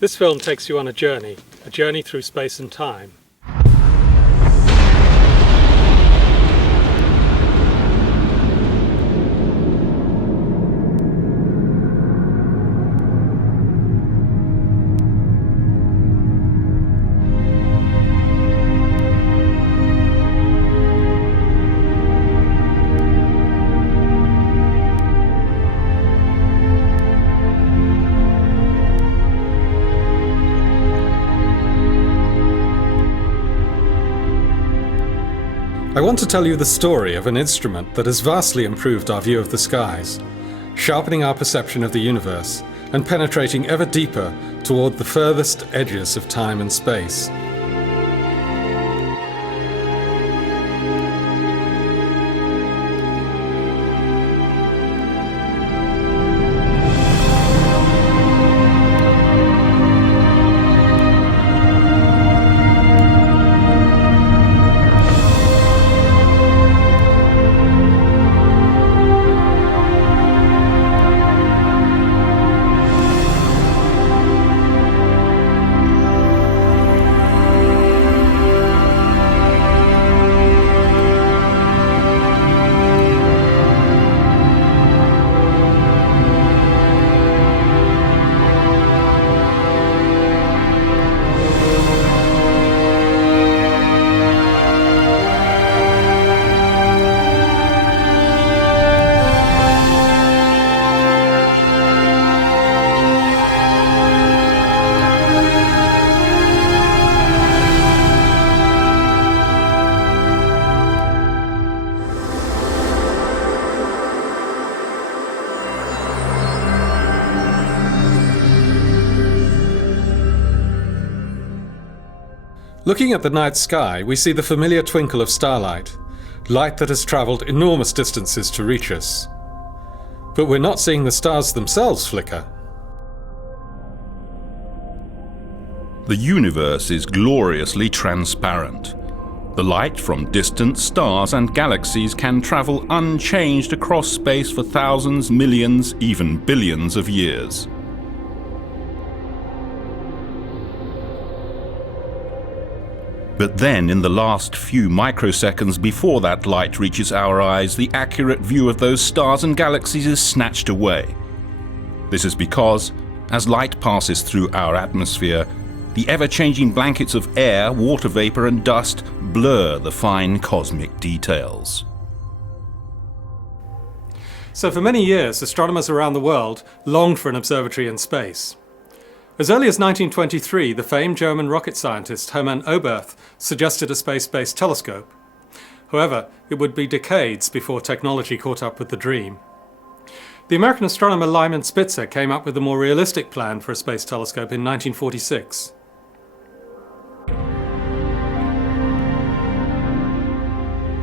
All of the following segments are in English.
This film takes you on a journey through space and time. I want to tell you the story of an instrument that has vastly improved our view of the skies, sharpening our perception of the universe and penetrating ever deeper toward the furthest edges of time and space. Looking at the night sky, we see the familiar twinkle of starlight, light that has travelled enormous distances to reach us. But we're not seeing the stars themselves flicker. The universe is gloriously transparent. The light from distant stars and galaxies can travel unchanged across space for thousands, millions, even billions of years. But then, in the last few microseconds before that light reaches our eyes, the accurate view of those stars and galaxies is snatched away. This is because, as light passes through our atmosphere, the ever-changing blankets of air, water vapor and dust blur the fine cosmic details. So for many years, astronomers around the world longed for an observatory in space. As early as 1923, the famed German rocket scientist Hermann Oberth suggested a space-based telescope. However, it would be decades before technology caught up with the dream. The American astronomer Lyman Spitzer came up with a more realistic plan for a space telescope in 1946.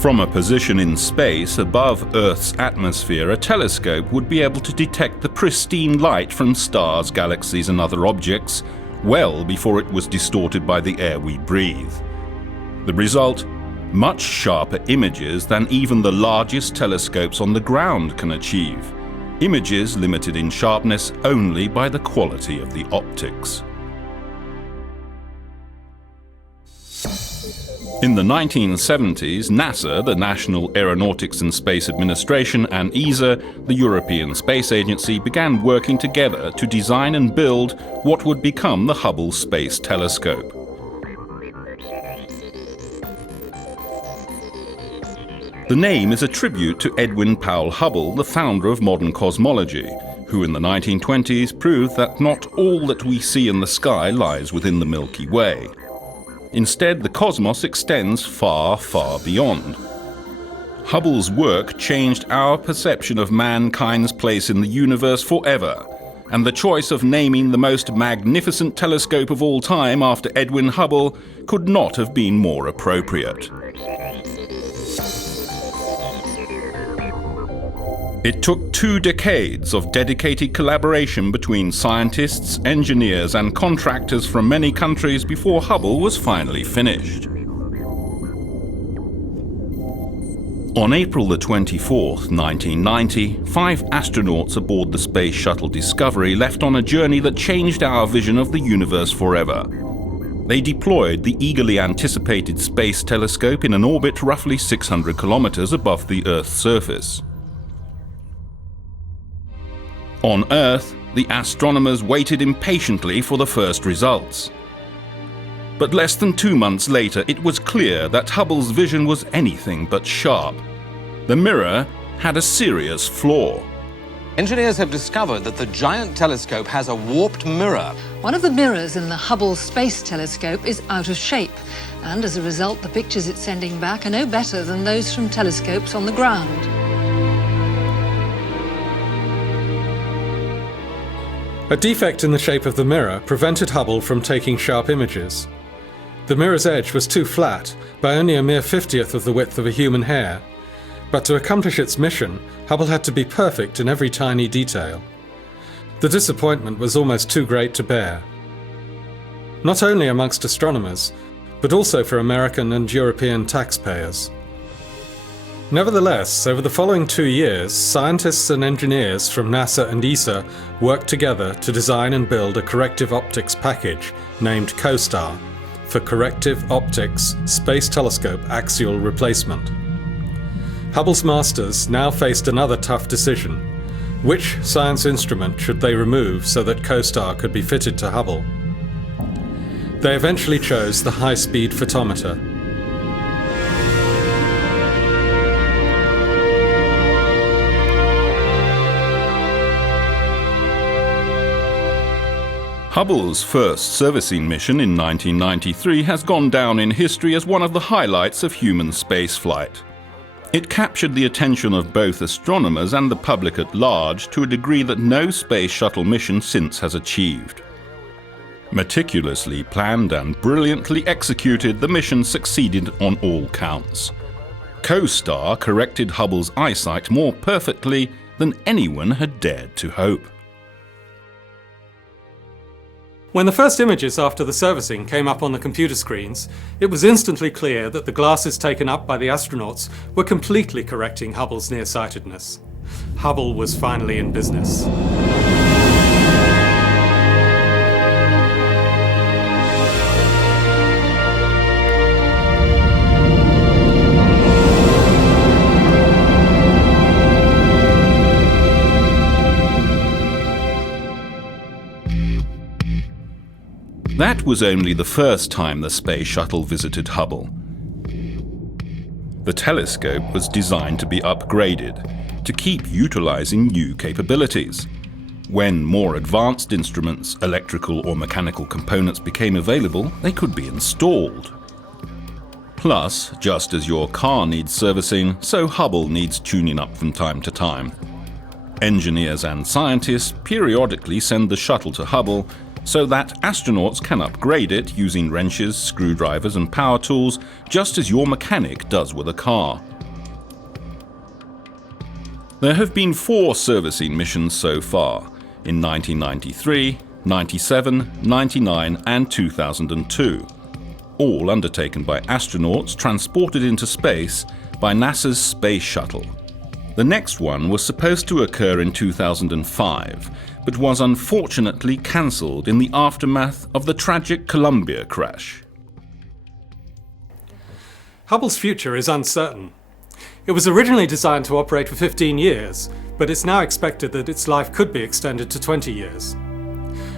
From a position in space above Earth's atmosphere, a telescope would be able to detect the pristine light from stars, galaxies and other objects well before it was distorted by the air we breathe. The result? Much sharper images than even the largest telescopes on the ground can achieve. Images limited in sharpness only by the quality of the optics. In the 1970s, NASA, the National Aeronautics and Space Administration, and ESA, the European Space Agency, began working together to design and build what would become the Hubble Space Telescope. The name is a tribute to Edwin Powell Hubble, the founder of modern cosmology, who in the 1920s proved that not all that we see in the sky lies within the Milky Way. Instead, the cosmos extends far, far beyond. Hubble's work changed our perception of mankind's place in the universe forever, and the choice of naming the most magnificent telescope of all time after Edwin Hubble could not have been more appropriate. It took 2 decades of dedicated collaboration between scientists, engineers and contractors from many countries before Hubble was finally finished. On April the 24th, 1990, 5 astronauts aboard the Space Shuttle Discovery left on a journey that changed our vision of the universe forever. They deployed the eagerly anticipated space telescope in an orbit roughly 600 kilometers above the Earth's surface. On Earth, the astronomers waited impatiently for the first results. But less than 2 months later, it was clear that Hubble's vision was anything but sharp. The mirror had a serious flaw. Engineers have discovered that the giant telescope has a warped mirror. One of the mirrors in the Hubble Space Telescope is out of shape, and as a result, the pictures it's sending back are no better than those from telescopes on the ground. A defect in the shape of the mirror prevented Hubble from taking sharp images. The mirror's edge was too flat, by only a mere 50th of the width of a human hair. But to accomplish its mission, Hubble had to be perfect in every tiny detail. The disappointment was almost too great to bear. Not only amongst astronomers, but also for American and European taxpayers. Nevertheless, over the following 2 years, scientists and engineers from NASA and ESA worked together to design and build a corrective optics package named COSTAR, for Corrective Optics Space Telescope Axial Replacement. Hubble's masters now faced another tough decision. Which science instrument should they remove so that COSTAR could be fitted to Hubble? They eventually chose the high-speed photometer. Hubble's first servicing mission in 1993 has gone down in history as one of the highlights of human spaceflight. It captured the attention of both astronomers and the public at large to a degree that no space shuttle mission since has achieved. Meticulously planned and brilliantly executed, the mission succeeded on all counts. COSTAR corrected Hubble's eyesight more perfectly than anyone had dared to hope. When the first images after the servicing came up on the computer screens, it was instantly clear that the glasses taken up by the astronauts were completely correcting Hubble's nearsightedness. Hubble was finally in business. That was only the first time the space shuttle visited Hubble. The telescope was designed to be upgraded, to keep utilizing new capabilities. When more advanced instruments, electrical or mechanical components became available, they could be installed. Plus, just as your car needs servicing, so Hubble needs tuning up from time to time. Engineers and scientists periodically send the shuttle to Hubble so that astronauts can upgrade it using wrenches, screwdrivers and power tools, just as your mechanic does with a car. There have been 4 servicing missions so far, in 1993, 97, 99 and 2002, all undertaken by astronauts transported into space by NASA's Space Shuttle. The next one was supposed to occur in 2005, but was unfortunately cancelled in the aftermath of the tragic Columbia crash. Hubble's future is uncertain. It was originally designed to operate for 15 years, but it's now expected that its life could be extended to 20 years.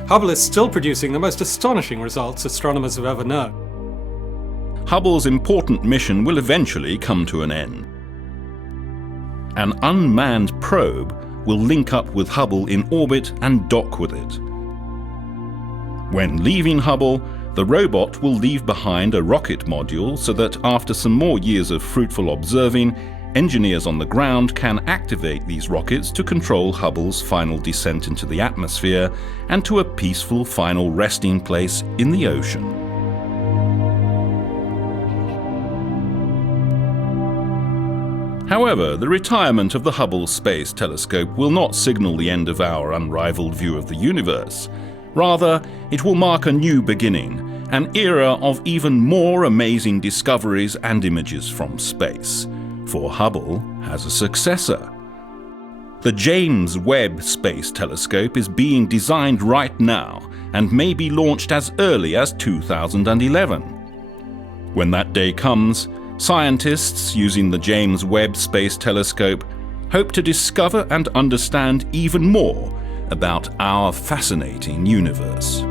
Hubble is still producing the most astonishing results astronomers have ever known. Hubble's important mission will eventually come to an end. An unmanned probe will link up with Hubble in orbit and dock with it. When leaving Hubble, the robot will leave behind a rocket module so that after some more years of fruitful observing, engineers on the ground can activate these rockets to control Hubble's final descent into the atmosphere and to a peaceful final resting place in the ocean. However, the retirement of the Hubble Space Telescope will not signal the end of our unrivaled view of the universe. Rather, it will mark a new beginning, an era of even more amazing discoveries and images from space. for Hubble has a successor. The James Webb Space Telescope is being designed right now and may be launched as early as 2011. When that day comes, scientists using the James Webb Space Telescope hope to discover and understand even more about our fascinating universe.